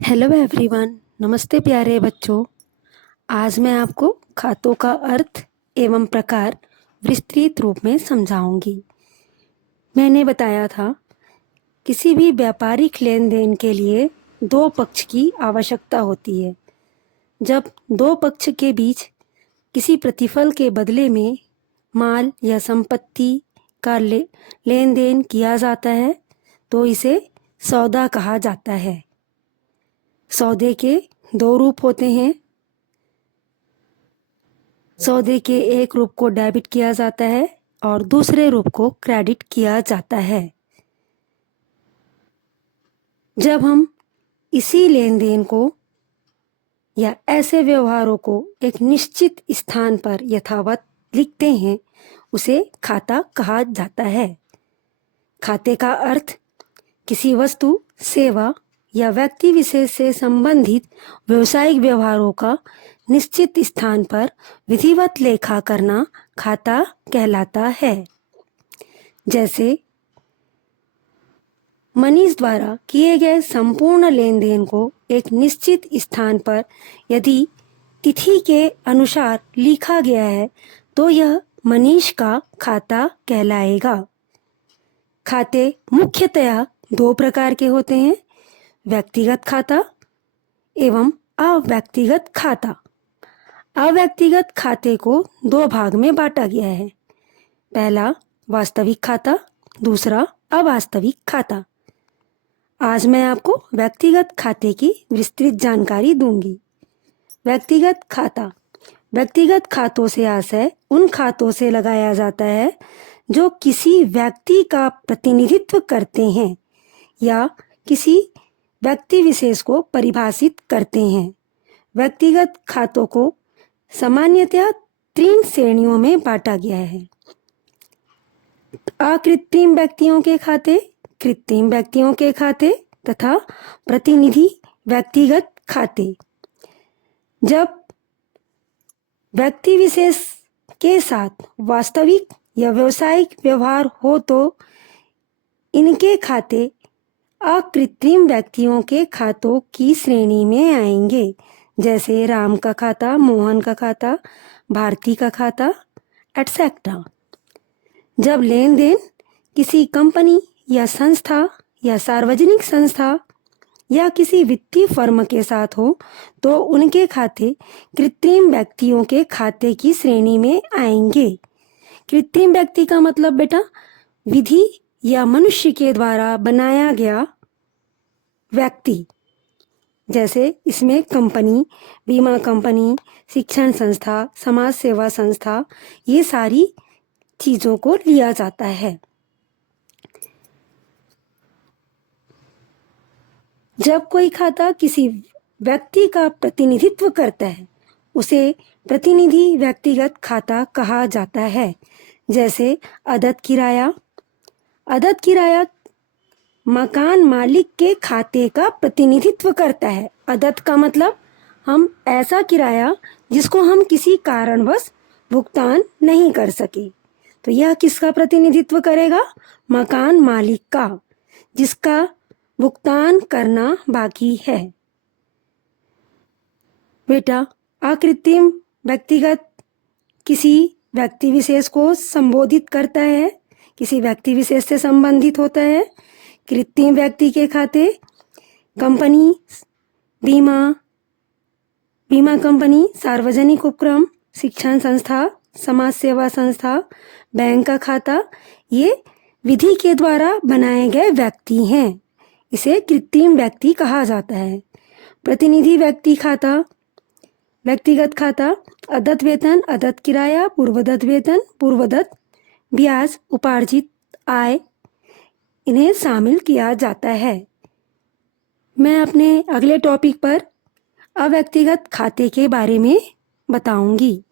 Hello everyone, नमस्ते प्यारे बच्चों। आज मैं आपको खातों का अर्थ एवं प्रकार विस्तृत रूप में समझाऊंगी। मैंने बताया था किसी भी व्यापारिक लेन देन के लिए दो पक्ष की आवश्यकता होती है। जब दो पक्ष के बीच किसी प्रतिफल के बदले में माल या संपत्ति का लेन देन किया जाता है तो इसे सौदा कहा जाता है। सौदे के दो रूप होते हैं। सौदे के एक रूप को डेबिट किया जाता है और दूसरे रूप को क्रेडिट किया जाता है। जब हम इसी लेन देन को या ऐसे व्यवहारों को एक निश्चित स्थान पर यथावत लिखते हैं उसे खाता कहा जाता है। खाते का अर्थ किसी वस्तु, सेवा या व्यक्ति विशेष से संबंधित व्यवसायिक व्यवहारों का निश्चित स्थान पर विधिवत लेखा करना खाता कहलाता है। जैसे मनीष द्वारा किए गए संपूर्ण लेन देन को एक निश्चित स्थान पर यदि तिथि के अनुसार लिखा गया है तो यह मनीष का खाता कहलाएगा। खाते मुख्यतया दो प्रकार के होते हैं, व्यक्तिगत खाता एवं अव्यक्तिगत खाता। अव्यक्तिगत खाते को दो भाग में बांटा गया है। पहला वास्तविक खाता, दूसरा अवास्तविक खाता। आज मैं आपको व्यक्तिगत खाते की विस्तृत जानकारी दूंगी। व्यक्तिगत खाता। व्यक्तिगत खातों से आशय उन खातों से लगाया जाता है जो किसी व्यक्ति का प्रतिनिधित्व करते हैं या किसी व्यक्ति विशेष को परिभाषित करते हैं। व्यक्तिगत खातों को सामान्यतः तीन श्रेणियों में बांटा गया है। अकृत्रिम व्यक्तियों के खाते, कृत्रिम व्यक्तियों के खाते तथा प्रतिनिधि व्यक्तिगत खाते। जब व्यक्ति विशेष के साथ वास्तविक या व्यावसायिक व्यवहार हो तो इनके खाते अकृत्रिम व्यक्तियों के खातों की श्रेणी में आएंगे। जैसे राम का खाता, मोहन का खाता, भारती का खाता एटसेट्रा। जब लेन देन किसी कंपनी या संस्था या सार्वजनिक संस्था या किसी वित्तीय फर्म के साथ हो तो उनके खाते कृत्रिम व्यक्तियों के खाते की श्रेणी में आएंगे। कृत्रिम व्यक्ति का मतलब बेटा विधि या मनुष्य के द्वारा बनाया गया व्यक्ति। जैसे इसमें कंपनी, बीमा कंपनी, शिक्षण संस्था, समाज सेवा संस्था, ये सारी चीज़ों को लिया जाता है। जब कोई खाता किसी व्यक्ति का प्रतिनिधित्व करता है उसे प्रतिनिधि व्यक्तिगत खाता कहा जाता है। जैसे अदद किराया। अदद किराया मकान मालिक के खाते का प्रतिनिधित्व करता है। अदद का मतलब हम ऐसा किराया जिसको हम किसी कारणवश भुगतान नहीं कर सके, तो यह किसका प्रतिनिधित्व करेगा? मकान मालिक का, जिसका भुगतान करना बाकी है। बेटा अकृत्रिम व्यक्तिगत किसी व्यक्ति विशेष को संबोधित करता है, किसी व्यक्ति विशेष से संबंधित होता है। कृत्रिम व्यक्ति के खाते कंपनी, बीमा कंपनी, सार्वजनिक उपक्रम, शिक्षण संस्था, समाज सेवा संस्था, बैंक का खाता, ये विधि के द्वारा बनाए गए व्यक्ति हैं। इसे कृत्रिम व्यक्ति कहा जाता है। प्रतिनिधि व्यक्ति खाता, व्यक्तिगत खाता, अदद वेतन, अदद किराया, पूर्वदत्त वेतन, पूर्वदत्त ब्याज, उपार्जित आय, इन्हें शामिल किया जाता है। मैं अपने अगले टॉपिक पर अव्यक्तिगत खाते के बारे में बताऊंगी।